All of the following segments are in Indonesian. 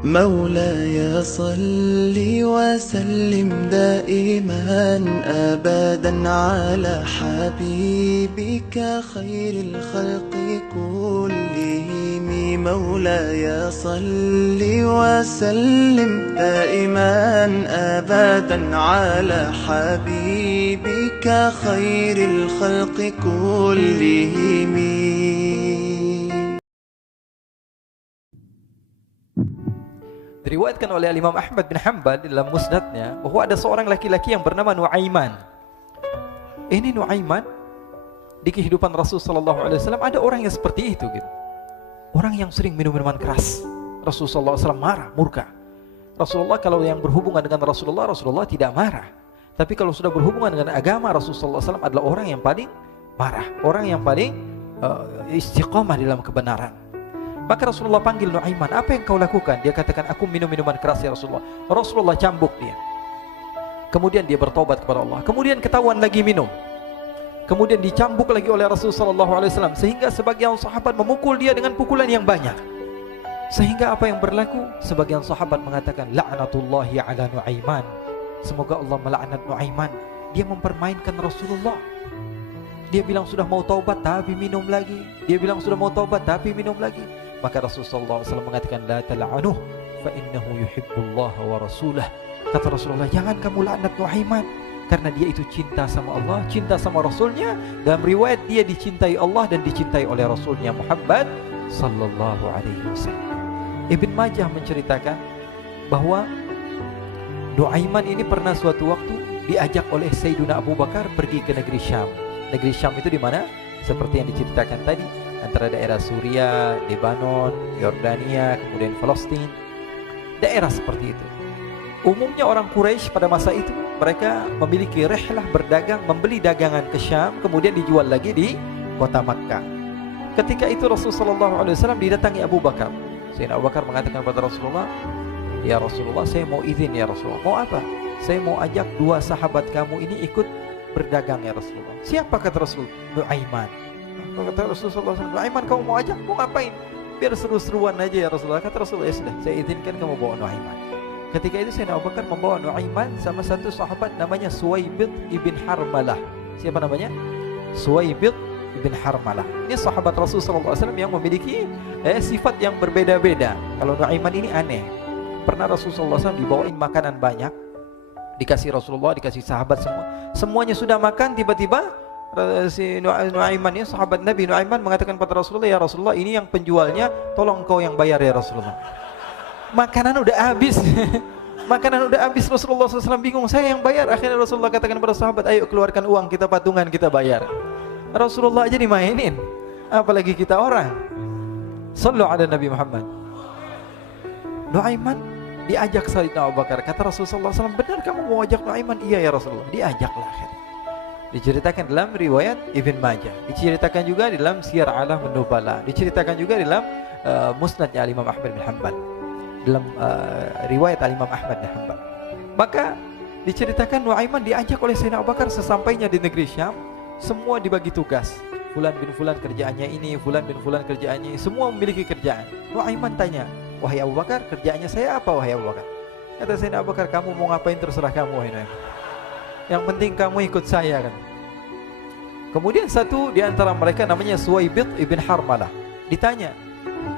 مولاي صل وسلم دائما أبدا على حبيبك خير الخلق كلهم. مولاي صل وسلم دائما أبدا على حبيبك خير الخلق كلهم. Diriwayatkan oleh Imam Ahmad bin Hanbal dalam musnadnya bahwa ada seorang laki-laki yang bernama Nuaiman. Ini Nuaiman di kehidupan Rasulullah SAW ada orang yang seperti itu gitu. Orang yang sering minum minuman keras. Rasulullah SAW marah, murka. Rasulullah kalau yang berhubungan dengan Rasulullah tidak marah. Tapi kalau sudah berhubungan dengan agama, Rasulullah SAW adalah orang yang paling marah, orang yang paling istiqamah dalam kebenaran. Maka Rasulullah panggil Nuaiman, apa yang kau lakukan? Dia katakan, aku minum minuman keras ya Rasulullah. Rasulullah cambuk dia. Kemudian dia bertobat kepada Allah. Kemudian ketahuan lagi minum. Kemudian dicambuk lagi oleh Rasulullah SAW. Sehingga sebagian sahabat memukul dia dengan pukulan yang banyak. Sehingga apa yang berlaku? Sebagian sahabat mengatakan, la'natullahi ala Nuaiman. Semoga Allah melaknat Nuaiman. Dia mempermainkan Rasulullah. Dia bilang sudah mau taubat tapi minum lagi. Dia bilang sudah mau taubat tapi minum lagi. Maka Rasulullah SAW mengatakan, la tal'anuh fa innahu yuhibbullah wa rasulah. Kata Rasulullah, jangan kamu laknat Nuaiman, karena dia itu cinta sama Allah, cinta sama Rasulnya. Dalam riwayat dia dicintai Allah dan dicintai oleh Rasulnya Muhammad sallallahu alaihi wasallam. Ibn Majah menceritakan bahwa Nuaiman ini pernah suatu waktu diajak oleh Sayyidina Abu Bakar pergi ke negeri Syam. Negeri Syam itu di mana? Seperti yang diceritakan tadi, antara daerah Suria, Lebanon, Yordania, kemudian Palestina. Daerah seperti itu. Umumnya orang Quraisy pada masa itu mereka memiliki rihlah berdagang, membeli dagangan ke Syam, kemudian dijual lagi di kota Makkah. Ketika itu Rasulullah SAW didatangi Abu Bakar. Sayyidina Abu Bakar mengatakan kepada Rasulullah, ya Rasulullah, saya mau izin ya Rasulullah. Mau apa? Saya mau ajak dua sahabat kamu ini ikut berdagang ya Rasulullah. Siapa kata Rasul? Nuaiman. Kata Rasulullah SAW, Nuaiman kamu mau ajak? Mau ngapain? Biar seru-seruan aja ya Rasulullah. Kata Rasulullah, ya sudah, saya izinkan kamu bawa Nuaiman. Ketika itu Sayyidina Abu Bakar membawa Nuaiman sama satu sahabat namanya Suwaibid ibn Harmalah. Siapa namanya? Suwaibid ibn Harmalah. Ini sahabat Rasulullah SAW yang memiliki sifat yang berbeda-beda. Kalau Nuaiman ini aneh. Pernah Rasulullah SAW dibawain makanan banyak, dikasih Rasulullah, dikasih sahabat semua. Semuanya sudah makan, tiba-tiba si Nuaiman ini, sahabat Nabi Nuaiman mengatakan kepada Rasulullah, ya Rasulullah, ini yang penjualnya, tolong engkau yang bayar ya Rasulullah. Makanan udah habis. Makanan udah habis, Rasulullah SAW bingung, saya yang bayar. Akhirnya Rasulullah katakan kepada sahabat, ayo keluarkan uang, kita patungan, kita bayar. Rasulullah aja dimainin, apalagi kita orang. Sallu ala Nabi Muhammad. Nuaiman diajak Sayyidina Abu Bakar. Kata Rasulullah SAW, benar kamu mau ajak Nuaiman? Iya ya Rasulullah. Diajaklah akhirnya. Diceritakan dalam riwayat Ibn Majah, diceritakan juga dalam Siyar A'lam An-Nubala, diceritakan juga dalam musnadnya Imam Ahmad bin Hanbal, dalam riwayat Imam Ahmad bin Hanbal. Maka diceritakan Nuaiman diajak oleh Sayyidina Abu Bakar. Sesampainya di negeri Syam, semua dibagi tugas. Fulan bin Fulan kerjaannya ini, Fulan bin Fulan kerjaannya ini, semua memiliki kerjaan. Nuaiman tanya, wahai Abu Bakar, kerjaannya saya apa wahai Abu Bakar? Kata Sayyidina Abu Bakar, kamu mau ngapain terserah kamu wahai Nuaiman. Yang penting kamu ikut saya kan. Kemudian satu di antara mereka namanya Suwaibid ibn Harmalah. Ditanya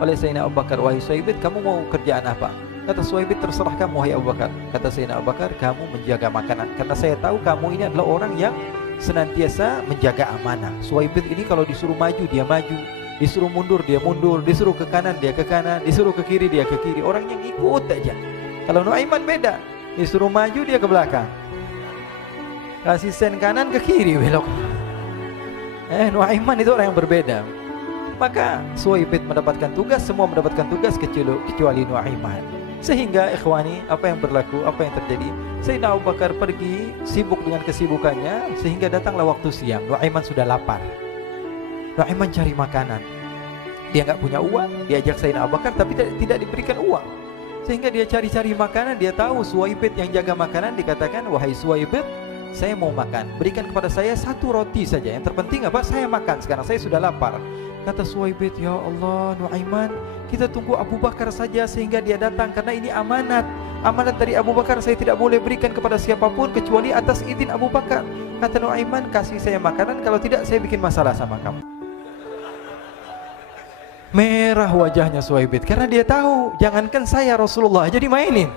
oleh Sayyidina Abu Bakar, wahai Suwaibid, kamu mau kerjaan apa? Kata Suwaibid, terserah kamu wahai Abu Bakar. Kata Sayyidina Abu Bakar, kamu menjaga makanan, karena saya tahu kamu ini adalah orang yang senantiasa menjaga amanah. Suwaibid ini kalau disuruh maju dia maju, disuruh mundur dia mundur, disuruh ke kanan dia ke kanan, disuruh ke kiri dia ke kiri. Orang yang ikut aja. Kalau Nuaiman beda, disuruh maju dia ke belakang, kasih sen kanan ke kiri belok. Nuaiman itu orang yang berbeda. Maka Suwaibid mendapatkan tugas, semua mendapatkan tugas kecuali Nuaiman. Sehingga ikhwani, apa yang berlaku, apa yang terjadi? Sayyidina Abu Bakar pergi sibuk dengan kesibukannya, sehingga datanglah waktu siang. Nuaiman sudah lapar. Nuaiman cari makanan. Dia nggak punya uang, diajak Sayyidina Abu Bakar tapi tidak diberikan uang. Sehingga dia cari-cari makanan. Dia tahu Suwaibid yang jaga makanan, dikatakan, wahai Suwaibid, saya mau makan, berikan kepada saya satu roti saja. Yang terpenting apa? Saya makan sekarang, saya sudah lapar. Kata Suwaibid, ya Allah Nuaiman, kita tunggu Abu Bakar saja sehingga dia datang, karena ini amanat. Amanat dari Abu Bakar saya tidak boleh berikan kepada siapapun kecuali atas izin Abu Bakar. Kata Nuaiman, kasih saya makanan, kalau tidak saya bikin masalah sama kamu. Merah wajahnya Suwaibid karena dia tahu, jangankan saya, Rasulullah jadi mainin.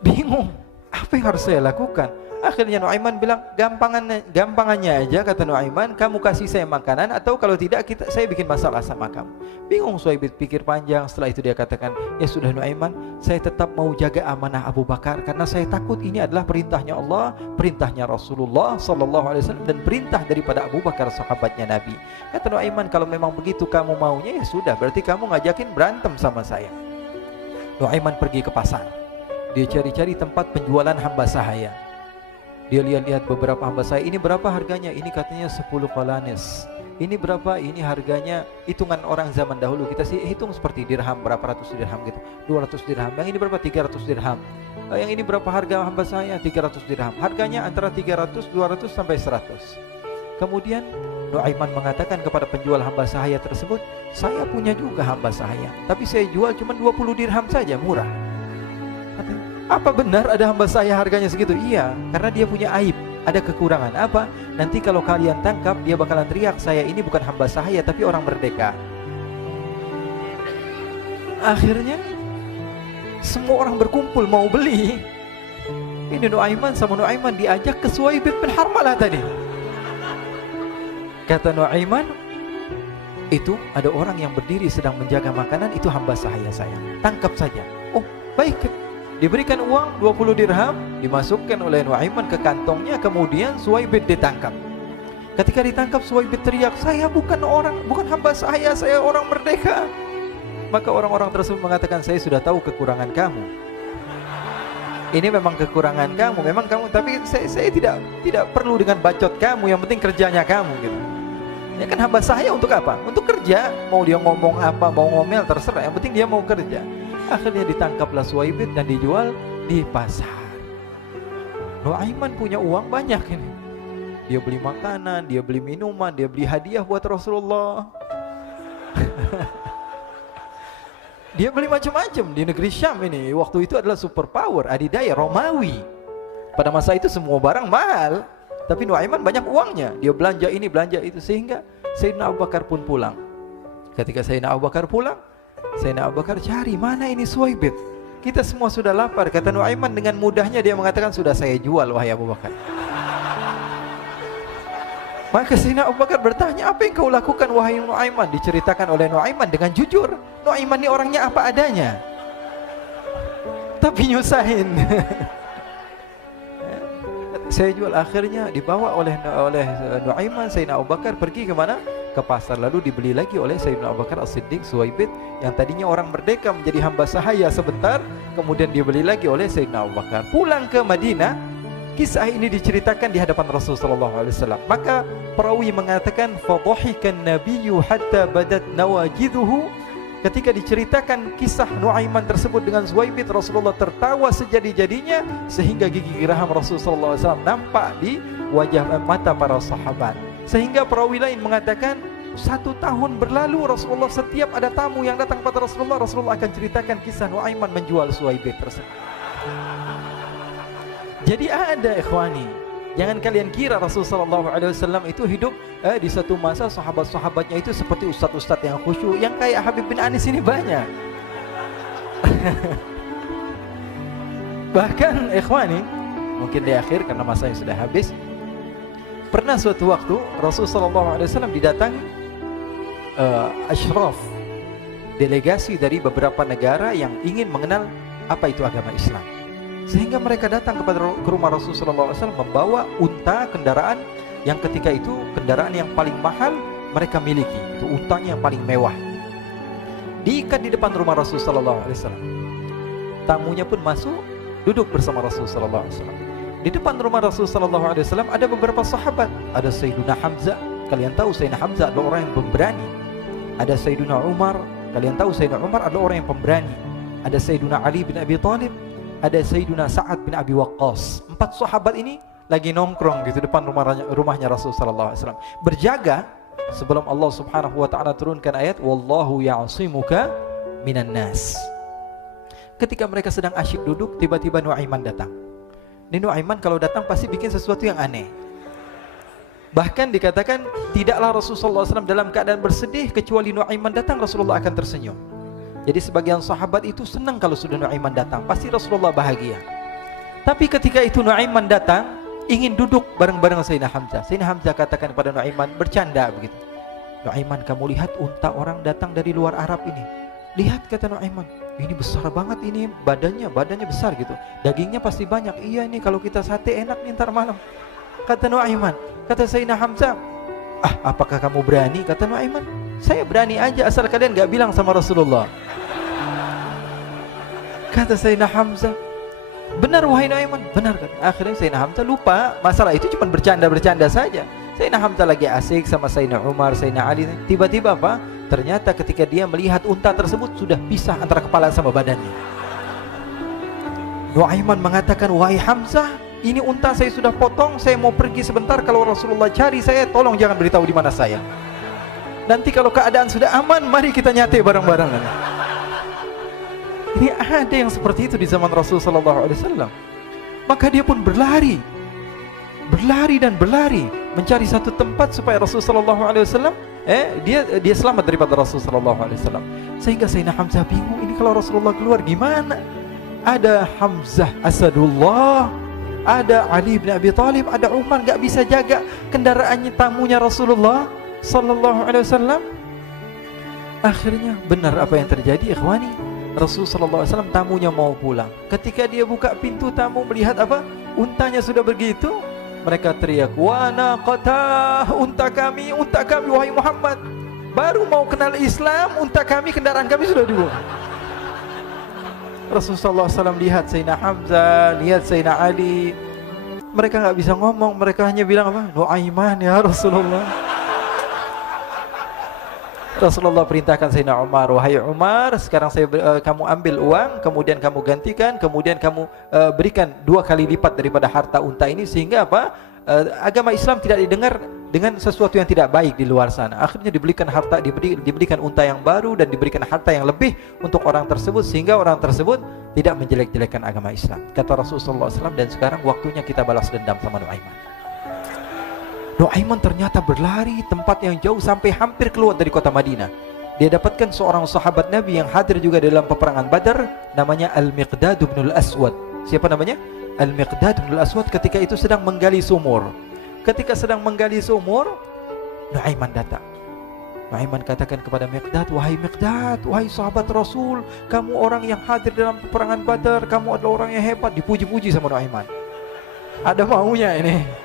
Bingung, apa yang harus saya lakukan? Akhirnya Nuaiman bilang, gampangannya aja, kata Nuaiman, kamu kasih saya makanan, atau kalau tidak saya bikin masalah sama kamu. Bingung Suwaibid, pikir panjang. Setelah itu dia katakan, ya sudah Nuaiman, saya tetap mau jaga amanah Abu Bakar, karena saya takut ini adalah perintahnya Allah, perintahnya Rasulullah SAW, dan perintah daripada Abu Bakar sahabatnya Nabi. Kata Nuaiman, kalau memang begitu kamu maunya, ya sudah, berarti kamu ngajakin berantem sama saya. Nuaiman pergi ke pasar, dia cari-cari tempat penjualan hamba sahaya. Dia lihat-lihat beberapa hamba sahaya, ini berapa harganya? Ini katanya 10 qalanis. Ini berapa? Ini harganya, hitungan orang zaman dahulu, kita sih hitung seperti dirham, berapa ratus dirham gitu, 200 dirham. Yang ini berapa? 300 dirham. Yang ini berapa harga hamba sahaya? 300 dirham. Harganya antara 300, 200 sampai 100. Kemudian Nuaiman mengatakan kepada penjual hamba sahaya tersebut, saya punya juga hamba sahaya, tapi saya jual cuma 20 dirham saja, murah. Katanya, apa benar ada hamba saya harganya segitu? Iya, karena dia punya aib, ada kekurangan. Apa? Nanti kalau kalian tangkap, dia bakalan teriak, saya ini bukan hamba sahaya tapi orang merdeka. Akhirnya semua orang berkumpul mau beli. Ini Nuaiman sama Nuaiman diajak ke Suwaibid bin Harmalah tadi. Kata Nuaiman, itu ada orang yang berdiri sedang menjaga makanan, itu hamba sahaya saya, tangkap saja. Oh baik. Diberikan uang 20 dirham, dimasukkan oleh Nuaiman ke kantongnya, kemudian Suwaibid ditangkap. Ketika ditangkap, Suwaibid teriak, saya bukan hamba saya orang merdeka. Maka orang-orang tersebut mengatakan, saya sudah tahu kekurangan kamu. Ini memang kekurangan kamu, memang kamu, tapi saya tidak perlu dengan bacot kamu, yang penting kerjanya kamu gitu. Ya kan hamba saya untuk apa? Untuk kerja, mau dia ngomong apa, mau ngomel terserah, yang penting dia mau kerja. Akhirnya ditangkaplah Suwaibid dan dijual di pasar. Nuaiman punya uang banyak ini. Dia beli makanan, dia beli minuman, dia beli hadiah buat Rasulullah. Dia beli macam-macam di negeri Syam ini. Waktu itu adalah superpower, adidaya Romawi. Pada masa itu semua barang mahal, tapi Nuaiman banyak uangnya. Dia belanja ini, belanja itu, sehingga Sayyidina Abu Bakar pun pulang. Ketika Sayyidina Abu Bakar pulang, Sayyidina Abu Bakar cari, mana ini Suwaibid? Kita semua sudah lapar. Kata Nuaiman dengan mudahnya dia mengatakan, sudah saya jual wahai Abu Bakar. Maka Sayyidina Abu Bakar bertanya, apa yang kau lakukan wahai Nuaiman? Diceritakan oleh Nuaiman dengan jujur. Nuaiman ini orangnya apa adanya, tapi nyusahin. Saya jual. Akhirnya dibawa oleh Nuaiman, Sayyidina Abu Bakar pergi ke mana? Ke pasar, lalu dibeli lagi oleh Sayyidina Abu Bakar As-Siddiq. Suwaibid yang tadinya orang merdeka menjadi hamba sahaya sebentar, kemudian dibeli lagi oleh Sayyidina Abu Bakar. Pulang ke Madinah, kisah ini diceritakan di hadapan Rasulullah SAW. Maka perawi mengatakan, fadhahikan nabiyyu hatta badat nawajiduhu. Ketika diceritakan kisah Nuaiman tersebut dengan Suwaibid, Rasulullah tertawa sejadi-jadinya sehingga gigi geraham Rasulullah SAW nampak di wajah mata para sahabat. Sehingga perawi lain mengatakan, 1 tahun berlalu Rasulullah, setiap ada tamu yang datang pada Rasulullah, Rasulullah akan ceritakan kisah Nuaiman menjual Suwaibid tersebut. Jadi ada ikhwani, jangan kalian kira Rasulullah SAW itu hidup di satu masa sahabat-sahabatnya itu seperti ustadz-ustadz yang khusyuk, yang kayak Habib bin Anis ini banyak. Bahkan ikhwani, mungkin di akhir karena masanya sudah habis, pernah suatu waktu Rasulullah SAW didatangi asyraf, delegasi dari beberapa negara yang ingin mengenal apa itu agama Islam. Sehingga mereka datang ke rumah Rasulullah SAW membawa unta, kendaraan yang ketika itu kendaraan yang paling mahal mereka miliki. Itu untanya yang paling mewah. Diikat di depan rumah Rasulullah SAW. Tamunya pun masuk, duduk bersama Rasulullah SAW. Di depan rumah Rasulullah SAW ada beberapa sahabat. Ada Sayyiduna Hamzah. Kalian tahu Sayyidina Hamzah adalah orang yang pemberani. Ada Sayyiduna Umar. Kalian tahu Sayyidina Umar adalah orang yang pemberani. Ada Sayyiduna Ali bin Abi Thalib. Ada Sayyiduna Sa'ad bin Abi Waqqas. 4 sahabat ini lagi nongkrong gitu depan rumahnya Rasulullah SAW, berjaga sebelum Allah Subhanahu wa taala turunkan ayat wallahu ya'simuka minan nas. Ketika mereka sedang asyik duduk, tiba-tiba Nuaiman datang. Ini Nuaiman kalau datang pasti bikin sesuatu yang aneh. Bahkan dikatakan tidaklah Rasulullah SAW dalam keadaan bersedih kecuali Nuaiman datang Rasulullah akan tersenyum. Jadi sebagian sahabat itu senang kalau sudah Nuaiman datang, pasti Rasulullah bahagia. Tapi ketika itu Nuaiman datang, ingin duduk bareng-bareng Sayyidina Hamzah. Sayyidina Hamzah katakan kepada Nuaiman, bercanda begitu. Nuaiman, kamu lihat unta orang datang dari luar Arab ini. Lihat, kata Nuaiman, ini besar banget ini, badannya besar gitu. Dagingnya pasti banyak. Iya, ini kalau kita sate enak nih ntar malam. Kata Nuaiman. Kata Sayyidina Hamzah, apakah kamu berani? Kata Nuaiman, saya berani aja asal kalian gak bilang sama Rasulullah. Kata Sayyidina Hamzah, benar wahai Nuaiman, benar. Akhirnya Sayyidina Hamzah lupa masalah itu, cuma bercanda-bercanda saja. Sayyidina Hamzah lagi asik sama Sayyidina Umar, Sayyidina Ali. Tiba-tiba apa? Ternyata ketika dia melihat unta tersebut sudah pisah antara kepala sama badannya. Nuaiman mengatakan, wahai Hamzah, ini unta saya sudah potong, saya mau pergi sebentar. Kalau Rasulullah cari saya, tolong jangan beritahu di mana saya. Nanti kalau keadaan sudah aman, mari kita nyate bareng-bareng. Ini ada yang seperti itu di zaman Rasulullah SAW. Maka dia pun berlari dan berlari mencari satu tempat supaya Rasulullah SAW dia selamat daripada Rasulullah SAW. Sehingga Sayyidina Hamzah bingung, ini kalau Rasulullah keluar gimana? Ada Hamzah Asadullah, ada Ali bin Abi Thalib, ada Umar, gak bisa jaga kendaraannya, tamunya Rasulullah Sallallahu Alaihi Wasallam. Akhirnya benar apa yang terjadi, ikhwani. Rasulullah SAW tamunya mau pulang. Ketika dia buka pintu tamu melihat apa? Untanya sudah begitu. Mereka teriak, wa naqatah, unta kami wahai Muhammad. Baru mau kenal Islam, unta kami, kendaraan kami sudah dibuang. Rasulullah SAW lihat Sayyidina Hamzah, lihat Sayyidina Ali. Mereka gak bisa ngomong, mereka hanya bilang apa? Nuaiman ya Rasulullah. Rasulullah perintahkan Sayyidina Umar, wahai Umar, sekarang kamu ambil uang, kemudian kamu gantikan, kemudian kamu berikan 2 kali lipat daripada harta unta ini, sehingga apa? Agama Islam tidak didengar dengan sesuatu yang tidak baik di luar sana. Akhirnya diberikan harta, diberikan unta yang baru dan diberikan harta yang lebih untuk orang tersebut, sehingga orang tersebut tidak menjelek-jelekan agama Islam. Kata Rasulullah SAW, dan sekarang waktunya kita balas dendam sama Nuaiman. Nuaiman ternyata berlari tempat yang jauh sampai hampir keluar dari kota Madinah. Dia dapatkan seorang sahabat Nabi yang hadir juga dalam peperangan Badar, namanya Al-Miqdad bin Al-Aswad. Siapa namanya? Al-Miqdad bin Al-Aswad ketika itu sedang menggali sumur. Ketika sedang menggali sumur, Nuaiman datang. Nuaiman katakan kepada Miqdad, wahai Miqdad, wahai sahabat Rasul, kamu orang yang hadir dalam peperangan Badar, kamu adalah orang yang hebat. Dipuji-puji sama Nuaiman. Ada maunya ini.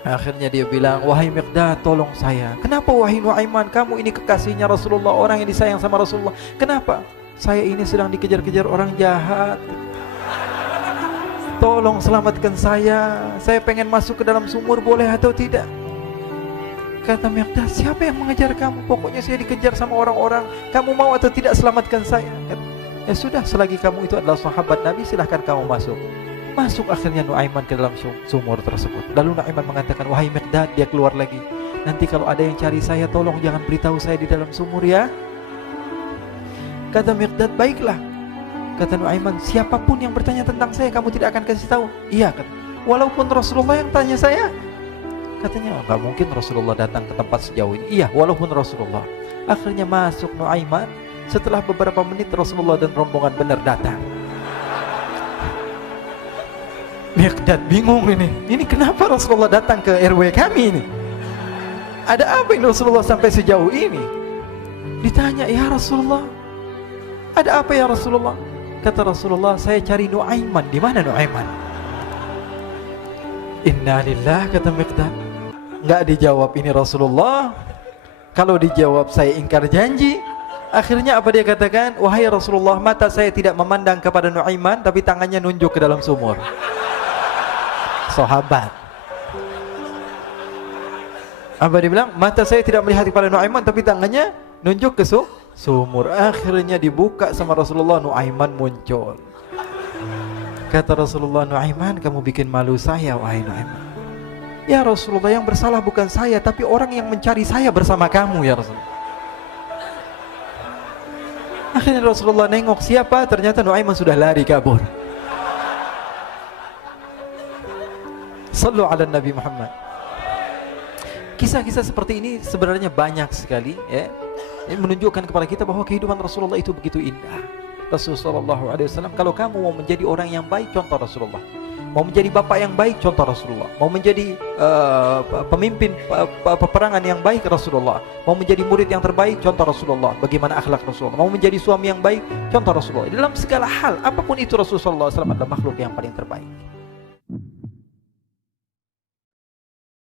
Akhirnya dia bilang, wahai Miqdad, tolong saya. Kenapa wahai Nuaiman? Kamu ini kekasihnya Rasulullah, orang yang disayang sama Rasulullah. Kenapa? Saya ini sedang dikejar-kejar orang jahat. Tolong selamatkan saya. Saya pengen masuk ke dalam sumur, boleh atau tidak? Kata Miqdad, siapa yang mengejar kamu? Pokoknya saya dikejar sama orang-orang. Kamu mau atau tidak selamatkan saya? Ya sudah, selagi kamu itu adalah sahabat Nabi, silahkan kamu masuk. Masuk akhirnya Nuaiman ke dalam sumur tersebut. Lalu Nuaiman mengatakan, wahai Miqdad, dia keluar lagi. Nanti kalau ada yang cari saya, tolong jangan beritahu saya di dalam sumur ya. Kata Miqdad, baiklah. Kata Nuaiman, siapapun yang bertanya tentang saya, kamu tidak akan kasih tahu? Iya, kata. Walaupun Rasulullah yang tanya saya? Katanya, enggak mungkin Rasulullah datang ke tempat sejauh ini. Iya, walaupun Rasulullah. Akhirnya masuk Nuaiman. Setelah beberapa menit Rasulullah dan rombongan benar datang. Miqdad bingung ini. Ini kenapa Rasulullah datang ke RW kami ini? Ada apa ini Rasulullah sampai sejauh ini? Ditanya, ya Rasulullah, ada apa ya Rasulullah? Kata Rasulullah, saya cari Nuaiman. Di mana Nuaiman? Innalillah, kata Miqdad. Enggak dijawab ini Rasulullah. Kalau dijawab saya ingkar janji. Akhirnya apa dia katakan? Wahai Rasulullah, mata saya tidak memandang kepada Nuaiman, tapi tangannya nunjuk ke dalam sumur. Sahabat. Apa dia bilang? Mata saya tidak melihat kepada Nuaiman, tapi tangannya nunjuk ke sumur. Akhirnya dibuka sama Rasulullah, Nuaiman muncul. Kata Rasulullah, Nuaiman, kamu bikin malu saya, wahai Nuaiman. Ya Rasulullah, yang bersalah bukan saya, tapi orang yang mencari saya bersama kamu ya Rasulullah. Akhirnya Rasulullah nengok, siapa? Ternyata Nuaiman sudah lari kabur. Sallu ala Nabi Muhammad. Kisah-kisah seperti ini sebenarnya banyak sekali ya. Ini menunjukkan kepada kita bahwa kehidupan Rasulullah itu begitu indah. Rasulullah SAW, kalau kamu mau menjadi orang yang baik, contoh Rasulullah. Mau menjadi bapak yang baik, contoh Rasulullah. Mau menjadi pemimpin peperangan yang baik, Rasulullah. Mau menjadi murid yang terbaik, contoh Rasulullah. Bagaimana akhlak Rasulullah. Mau menjadi suami yang baik, contoh Rasulullah. Dalam segala hal, apapun itu Rasulullah SAW adalah makhluk yang paling terbaik.